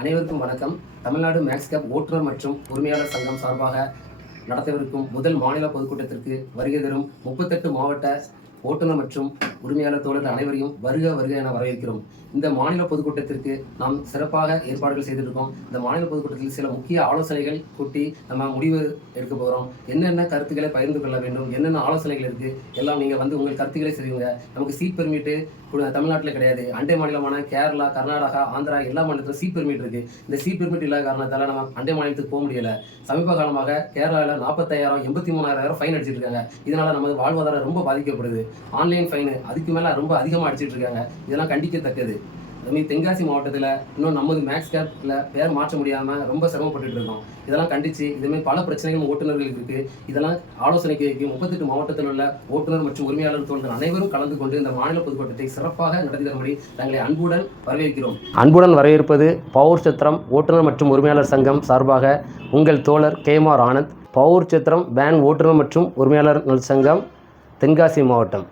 அனைவருக்கும் வணக்கம். தமிழ்நாடு மேக்ஸ்கேப் ஓட்டுநர் மற்றும் உரிமையாளர் சங்கம் சார்பாக நடத்தவிருக்கும் முதல் மாநில பொதுக்கூட்டத்திற்கு வருகை தரும் 38 மாவட்ட ஓட்டுநர் மற்றும் உரிமையாளர் தோழர்கள் அனைவரையும் வருக என வரவேற்கிறோம். இந்த மாநில பொதுக்கூட்டத்திற்கு நாம் சிறப்பாக ஏற்பாடுகள் செய்திருக்கோம். இந்த மாநில பொதுக்கூட்டத்தில் சில முக்கிய ஆலோசனைகள் கூட்டி நம்ம முடிவு எடுக்க போகிறோம். என்னென்ன கருத்துக்களை பகிர்ந்து கொள்ள வேண்டும், என்னென்ன ஆலோசனைகள் இருக்குது, எல்லாம் நீங்கள் வந்து உங்கள் கருத்துக்களை செய்யுங்க. நமக்கு சீட் பெர்மிட்டு தமிழ்நாட்டில் கிடையாது. அண்டை மாநிலமான கேரளா, கர்நாடகா, ஆந்திரா எல்லா மாநிலத்திலும் சீட் பெர்மிட் இருக்குது. இந்த சீட் பெர்மிட் இல்லாத காரணத்தால் நம்ம அண்டை மாநிலத்துக்கு போக முடியலை. சமீப காலமாக கேரளாவில் 40,000 83,000 ஃபைன் அடிச்சிட்டு இருக்காங்க. இதனால் நமது வாழ்வாதாரம் ரொம்ப பாதிக்கப்படுது. ஆன்லைன் ஃபைனு அதுக்கு மேலே ரொம்ப அதிகமாக அடிச்சிட்டு இருக்காங்க. இதெல்லாம் கண்டிக்கத்தக்கது. அதுமாதிரி தென்காசி மாவட்டத்தில் இன்னும் நமது மேக்ஸ்கேப்பில் பேர் மாற்ற முடியாமல் ரொம்ப சிரமப்பட்டு இருக்கோம். இதெல்லாம் கண்டித்து இதுமாதிரி பல பிரச்சனைகள் ஓட்டுநர்களுக்கு இருக்குது. இதெல்லாம் ஆலோசனைக்கு 38 மாவட்டத்தில் உள்ள ஓட்டுநர் மற்றும் உரிமையாளர் தோழர்கள் அனைவரும் கலந்து கொண்டு இந்த மாநில பொதுக்கூட்டத்தை சிறப்பாக நடத்தி தரும்படி தங்களை அன்புடன் வரவேற்கிறோம். அன்புடன் வரவேற்பது பவுர் சத்திரம் ஓட்டுநர் மற்றும் உரிமையாளர் சங்கம் சார்பாக உங்கள் தோழர் KMR ஆனந்த், பவுர் சத்திரம் வேன் ஓட்டுநர் மற்றும் உரிமையாளர் சங்கம், தென்காசி மாவட்டம்.